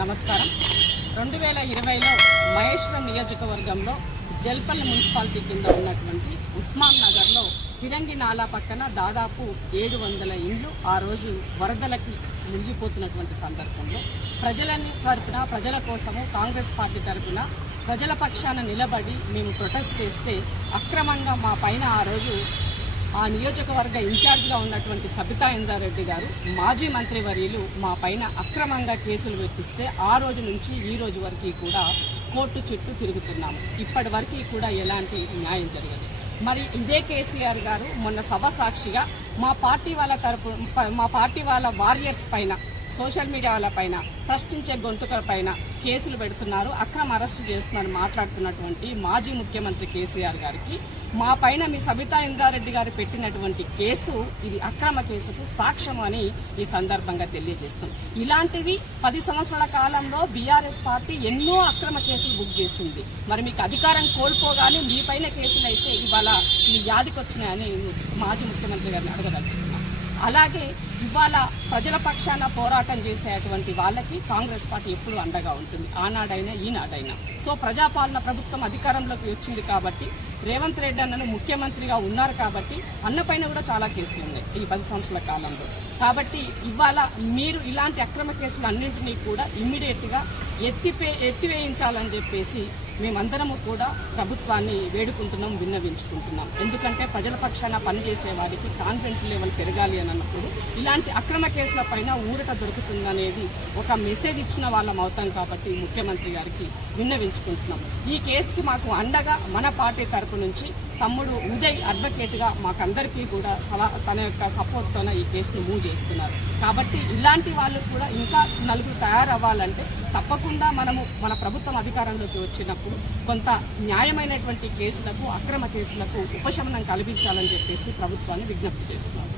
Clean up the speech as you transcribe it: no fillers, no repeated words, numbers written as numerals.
నమస్కారం. 2020లో మహేశ్వరం నియోజకవర్గంలో జల్పల్లి మున్సిపాలిటీ కింద ఉన్నటువంటి ఉస్మాన్ నగర్లో ఫిరంగి నాలా పక్కన దాదాపు 700 ఇండ్లు ఆ రోజు వరదలకి మునిగిపోతున్నటువంటి సందర్భంలో ప్రజల కోసము కాంగ్రెస్ పార్టీ తరఫున ప్రజల పక్షాన నిలబడి మేము ప్రొటెస్ట్ చేస్తే అక్రమంగా మా పైన ఆ రోజు ఆ నియోజకవర్గ ఇన్ఛార్జిగా ఉన్నటువంటి సబితా ఇంద్రారెడ్డి గారు మాజీ మంత్రివర్యులు మా పైన అక్రమంగా కేసులు పెట్టిస్తే ఆ రోజు నుంచి ఈ రోజు వరకు కూడా కోర్టు చుట్టూ తిరుగుతున్నాము. ఇప్పటి వరకు కూడా ఎలాంటి న్యాయం జరగదు. మరి ఇదే కేసీఆర్ గారు మొన్న సభ సాక్షిగా మా పార్టీ వాళ్ళ వారియర్స్ పైన, సోషల్ మీడియా వాళ్ళ పైన, ప్రశ్నించే గొంతుకల పైన కేసులు పెడుతున్నారు, అక్రమ అరెస్టు చేస్తున్నారు మాట్లాడుతున్నటువంటి మాజీ ముఖ్యమంత్రి కేసీఆర్ గారికి మా పైన మీ సబితా ఇంద్రారెడ్డి గారు పెట్టినటువంటి కేసు ఇది అక్రమ కేసుకు సాక్ష్యం అని ఈ సందర్భంగా తెలియజేస్తాం. ఇలాంటివి 10 సంవత్సరాల కాలంలో బీఆర్ఎస్ పార్టీ ఎన్నో అక్రమ కేసులు బుక్ చేసింది. మరి మీకు అధికారం కోల్పోగానే మీ పైన కేసులు అయితే ఇవాళ ఈ వ్యాధికి వచ్చినాయని మాజీ ముఖ్యమంత్రి గారిని అడగదలుచుకున్నాం. అలాగే ఇవాళ ప్రజల పక్షాన పోరాటం చేసేటువంటి వాళ్ళకి కాంగ్రెస్ పార్టీ ఎప్పుడు అండగా ఉంటుంది, ఆనాడైనా ఈనాడైనా. సో ప్రజాపాలన ప్రభుత్వం అధికారంలోకి వచ్చింది కాబట్టి, రేవంత్ రెడ్డి అన్నను ముఖ్యమంత్రిగా ఉన్నారు కాబట్టి అన్నపైన కూడా చాలా కేసులు ఉన్నాయి ఈ 10 సంవత్సరాల కాలంలో. కాబట్టి ఇవాళ మీరు ఇలాంటి అక్రమ కేసులు అన్నింటినీ కూడా ఇమ్మీడియట్గా ఎత్తివేయించాలని చెప్పేసి మేమందరము కూడా ప్రభుత్వాన్ని వేడుకుంటున్నాం, విన్నవించుకుంటున్నాం. ఎందుకంటే ప్రజల పక్షాన పనిచేసే వారికి కాన్ఫిడెన్స్ లెవెల్ పెరగాలి అని అన్నప్పుడు ఇలాంటి అక్రమ కేసుల పైన ఊరట దొరుకుతుందనేది ఒక మెసేజ్ ఇచ్చిన వాళ్ళం అవుతాం కాబట్టి ముఖ్యమంత్రి గారికి విన్నవించుకుంటున్నాం. ఈ కేసుకి మాకు అండగా మన పార్టీ తరపు నుంచి తమ్ముడు ఉదయ్ అడ్వకేట్గా మాకందరికీ కూడా తన యొక్క సపోర్ట్తోనే ఈ కేసును మూవ్ చేస్తున్నారు. కాబట్టి ఇలాంటి వాళ్ళు కూడా ఇంకా నలుగురు తయారవ్వాలంటే తప్పకుండా మన ప్రభుత్వం అధికారంలోకి వచ్చినప్పుడు కొంత న్యాయమైనటువంటి కేసులకు, అక్రమ కేసులకు ఉపశమనం కల్పించాలని చెప్పేసి ప్రభుత్వాన్ని విజ్ఞప్తి చేస్తున్నారు.